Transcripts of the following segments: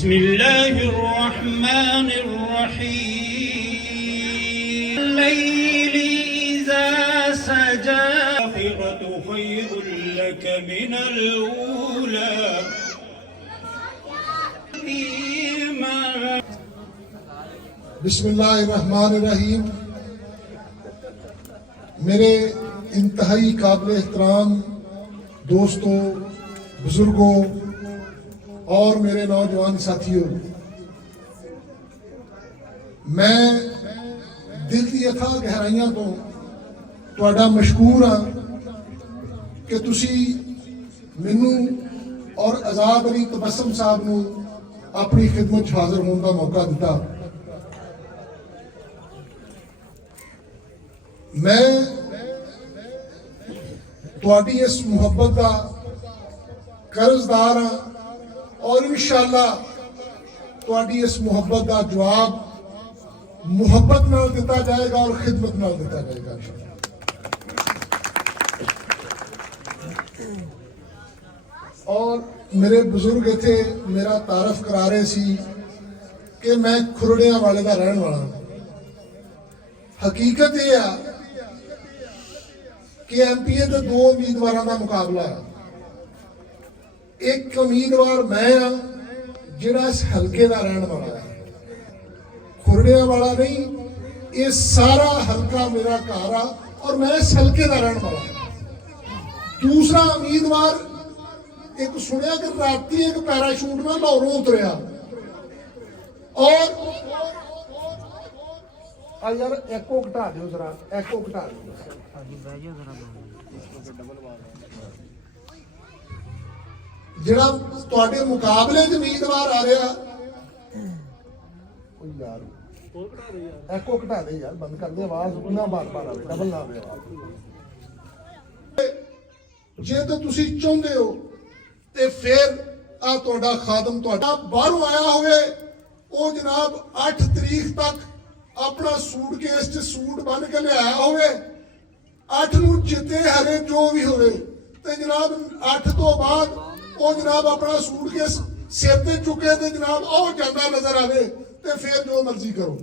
بسم الله الرحمن الرحيم الليل إذا سجى الآخرة خير لك من الأولى بسم اللہ الرحمن الرحیم. میرے انتہائی قابل احترام دوستوں، بزرگوں اور میرے نوجوان ساتھیوں، میں دل کی اتھا گہرائیاں تو تہاڈا مشکور ہاں کہ تسی مینوں اور آزاد علی تبسم صاحب نوں اپنی خدمت حاضر ہونے کا موقع دیتا. میں تہاڈی اس محبت کا قرضدار ہاں اور انشاءاللہ تہاڈی اس محبت کا جواب محبت نال دیتا جائے گا اور خدمت نال دیتا جائے گا انشاءاللہ. اور میرے بزرگ اتنے میرا تعارف کرا رہے سی کہ میں کھرڑیاں والے دا رہن والا ہوں. حقیقت یہ ہے کہ ایم پی اے دے دو امیدواراں دا مقابلہ ہے. ایک امیدوار میں ہاں جڑا اس حلقے دا رہن والا ہے، کھرڑیاں والا نہیں. یہ سارا حلقہ میرا گھر آ اور میں اس حلقے دا رہن والا ہوں. دوسرا امیدوار ایک سنیا کہ راتی ایک پیراشوٹ میں لاہوروں اتریا اور یار ایکو گھٹا دیو ذرا، ایکو گھٹا دیو. جڑا تواڈے مقابلے وچ امیدوار آ رہا یار ایکو گھٹا دے یار، بند کر دے آواز نہ بار بار آوے، ڈبل نہ آوے آواز. جے تے تسی چاہندے ہو تے پھر آ تہاڈا خادم تہاڈا باہروں آیا ہوئے او جناب 8 تاریخ تک اپنا سوٹ کیس چ سوٹ بن کے لے آیا ہوئے. 8 نو جتے ہرے جو بھی ہوئے تے جناب 8 تو بعد او جناب اپنا سوٹ کیس سر تے چکے تے جناب او جانا نظر آوے تے پھر جو مرضی کرو.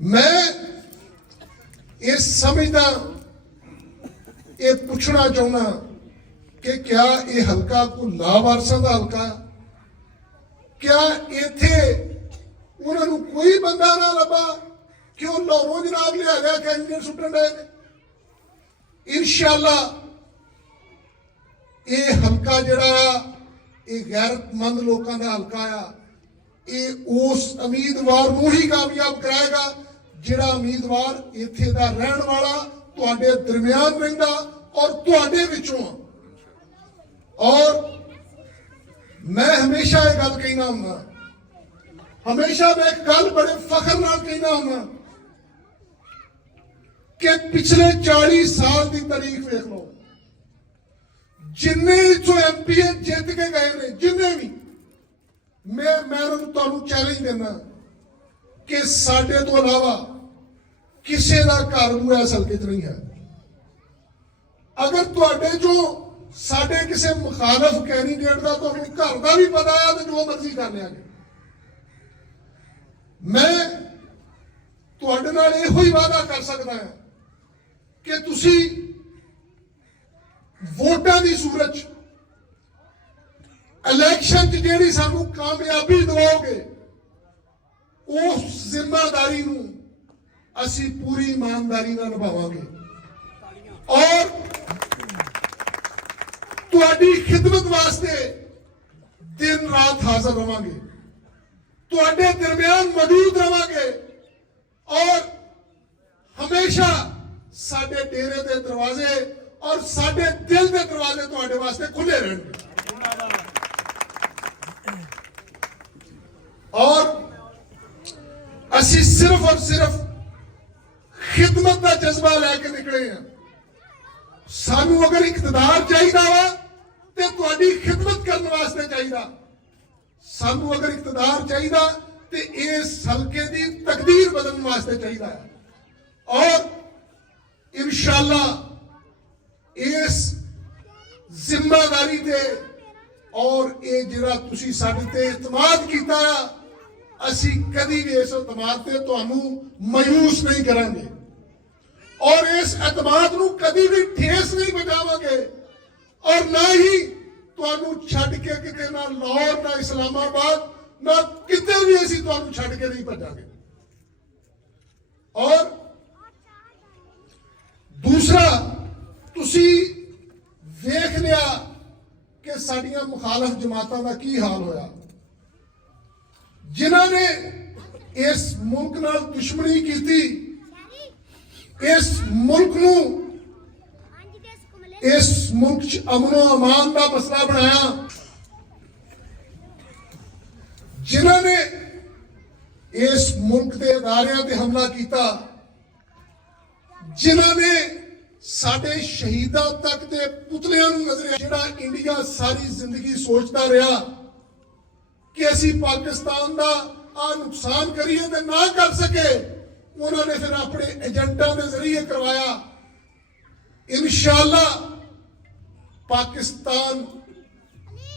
میں یہ سمجھدا یہ پوچھنا چاہنا کہ کیا یہ حلقہ کو لاوارساں دا حلقہ ہے؟ کیا ایتھے انہوں نے کوئی بندہ نہ لبا کہ وہ لاہوروں جناب لیا گیا کہ انجن سٹن رہے نے؟ انشاءاللہ یہ حلقہ جڑا یہ غیرت مند لوکاں دا حلقہ ہے. یہ اس امیدوار نو ہی کامیاب کرائے گا جڑا امیدوار ایتھے دا رہن والا تہاڈے درمیان رہندا اور تہاڈے وچوں. اور میں ہمیشہ یہ گل کہنا ہوں، ہمیشہ میں ایک گل بڑے فخر نال کہنا ہوں کہ پچھلے 40 سال دی تاریخ دیکھ لو، جننے جو ایم پی اے جیت کے گئے نے جننے بھی، میں تمہیں چیلنج دینا کہ ساڈے تو علاوہ کسے دا گھر ہوا اس حلقے چ نہیں ہے. اگر تواڈے جو ساڈے کسے مخالف کینڈیڈیٹ دا تمہیں گھر دا بھی پتا ہے تو جو مرضی کر لیا گیا. میں تواڈے نال یہ ہوئی وعدہ کر سکتا ہوں کہ تسی ووٹاں دی صورت الیکشن جیڑی سانو کامیابی دواؤ گے اس ذمہ داری نو اسی پوری ایمانداری نال نبھاواں گے اور تہاڈی خدمت واسطے دن رات حاضر رہاں گے، تہاڈے درمیان موجود رہاں گے اور ہمیشہ ساڈے ڈیرے دے دروازے اور ساڈے دل دے دروازے تہاڈے واسطے کھلے رہن گے. اور اسی صرف اور صرف خدمت کا جذبہ لے کے نکلے ہیں. سانو اگر اقتدار چاہیے وا تو تہاڈی خدمت کرنے واسطے چاہیے. سانو اگر اقتدار چاہیے تو اس حلقے دی تقدیر بدلنے واسطے چاہیے. اور انشاءاللہ اس ذمہ داری تے ਔਰ ਇਹ ਜਿਹੜਾ ਤੁਸੀਂ ਸਾਡੇ ਤੇ ਇਤਮਾਦ ਕੀਤਾ ਆ, ਅਸੀਂ ਕਦੀ ਵੀ ਇਸ ਇਤਮਾਦ ਤੇ ਤੁਹਾਨੂੰ ਮਾਯੂਸ ਨਹੀਂ ਕਰਾਂਗੇ ਔਰ ਇਸ ਇਤਮਾਦ ਨੂੰ ਕਦੀ ਵੀ ਠੇਸ ਨਹੀਂ ਪਹੁੰਚਾਵਾਂਗੇ ਔਰ ਨਾ ਹੀ ਤੁਹਾਨੂੰ ਛੱਡ ਕੇ ਕਿਤੇ ਨਾ ਲਾਹੌਰ ਨਾ ਇਸਲਾਮਾਬਾਦ ਨਾ ਕਿਤੇ ਵੀ ਅਸੀਂ ਤੁਹਾਨੂੰ ਛੱਡ ਕੇ ਨਹੀਂ ਭੱਜਾਂਗੇ। ਔਰ ਦੂਸਰਾ, ਤੁਸੀਂ ਵੇਖ ਲਿਆ ਕਿ ਸਾਡੀਆਂ ਮੁਖਾਲਫ ਜਮਾਤਾਂ ਦਾ ਕੀ ਹਾਲ ਹੋਇਆ, ਜਿਨ੍ਹਾਂ ਨੇ ਇਸ ਮੁਲਕ ਨਾਲ ਦੁਸ਼ਮਣੀ ਕੀਤੀ, ਇਸ ਮੁਲਕ ਨੂੰ ਇਸ ਮੁਲਕ 'ਚ ਅਮਨੋ ਅਮਾਨ ਦਾ ਮਸਲਾ ਬਣਾਇਆ, ਜਿਨ੍ਹਾਂ ਨੇ ਇਸ ਮੁਲਕ ਦੇ ਅਦਾਰਿਆਂ ਤੇ ਹਮਲਾ ਕੀਤਾ, ਜਿਨ੍ਹਾਂ ਨੇ ਸਾਡੇ ਸ਼ਹੀਦਾਂ ਤੱਕ ਦੇ ਪੁਤਲਿਆਂ ਨੂੰ ਨਜ਼ਰ, ਜਿਹੜਾ ਇੰਡੀਆ ਸਾਰੀ ਜ਼ਿੰਦਗੀ ਸੋਚਦਾ ਰਿਹਾ ਕਿ ਅਸੀਂ ਪਾਕਿਸਤਾਨ ਦਾ ਆ ਨੁਕਸਾਨ ਕਰੀਏ ਤੇ ਨਾ ਕਰ ਸਕੇ, ਉਹਨਾਂ ਨੇ ਫਿਰ ਆਪਣੇ ਏਜੰਟਾਂ ਦੇ ਜ਼ਰੀਏ ਕਰਵਾਇਆ। ਇਨਸ਼ਾਅੱਲਾ ਪਾਕਿਸਤਾਨ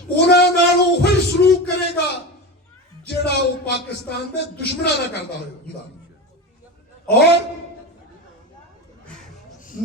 ਉਹਨਾਂ ਨਾਲ ਉਹੀ ਸਲੂਕ ਕਰੇਗਾ ਜਿਹੜਾ ਉਹ ਪਾਕਿਸਤਾਨ ਦੇ ਦੁਸ਼ਮਣਾਂ ਨਾਲ ਕਰਦਾ ਹੁੰਦਾ ਔਰ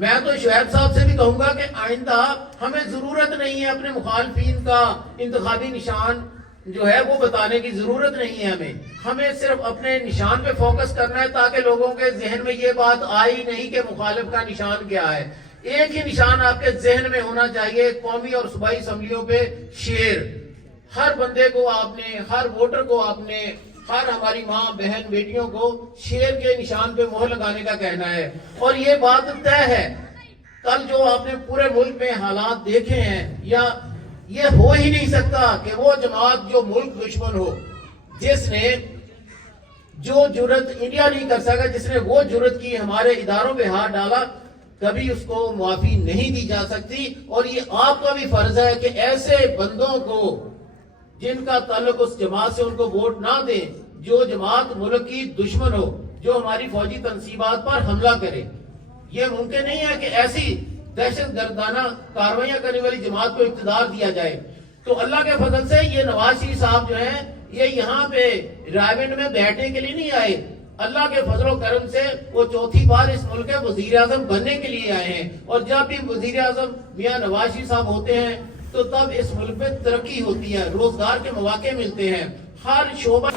میں تو شعیب صاحب سے بھی کہوں گا کہ آئندہ ہمیں ضرورت نہیں ہے اپنے مخالفین کا انتخابی نشان جو ہے وہ بتانے کی ضرورت نہیں ہے ہمیں صرف اپنے نشان پہ فوکس کرنا ہے تاکہ لوگوں کے ذہن میں یہ بات آئی نہیں کہ مخالف کا نشان کیا ہے. ایک ہی نشان آپ کے ذہن میں ہونا چاہیے, قومی اور صوبائی اسمبلیوں پہ شیر. ہر بندے کو آپ نے, ہر ووٹر کو آپ نے, ہر ہماری ماں بہن بیٹیوں کو شیر کے نشان پہ مہر لگانے کا کہنا ہے. اور یہ بات طے ہے, کل جو آپ نے پورے ملک میں حالات دیکھے ہیں, یا یہ ہو ہی نہیں سکتا کہ وہ جماعت جو ملک دشمن ہو, جس نے جو جرت انڈیا نہیں کر سکا, جس نے وہ جرت کی ہمارے اداروں پہ ہاتھ ڈالا, کبھی اس کو معافی نہیں دی جا سکتی. اور یہ آپ کا بھی فرض ہے کہ ایسے بندوں کو جن کا تعلق اس جماعت سے, ان کو ووٹ نہ دیں جو جماعت ملک کی دشمن ہو, جو ہماری فوجی تنصیبات پر حملہ کرے. یہ ممکن نہیں ہے کہ ایسی دہشت گردانہ کاروائیاں کرنے والی جماعت کو اقتدار دیا جائے. تو اللہ کے فضل سے یہ نواز شریف صاحب جو ہیں یہ یہاں پہ رائے میں بیٹھنے کے لیے نہیں آئے, اللہ کے فضل و کرم سے وہ چوتھی بار اس ملک کے وزیر اعظم بننے کے لیے آئے ہیں. اور جب بھی وزیر اعظم میاں نواز شریف صاحب ہوتے ہیں تو تب اس ملک میں ترقی ہوتی ہے, روزگار کے مواقع ملتے ہیں, ہر شعبہ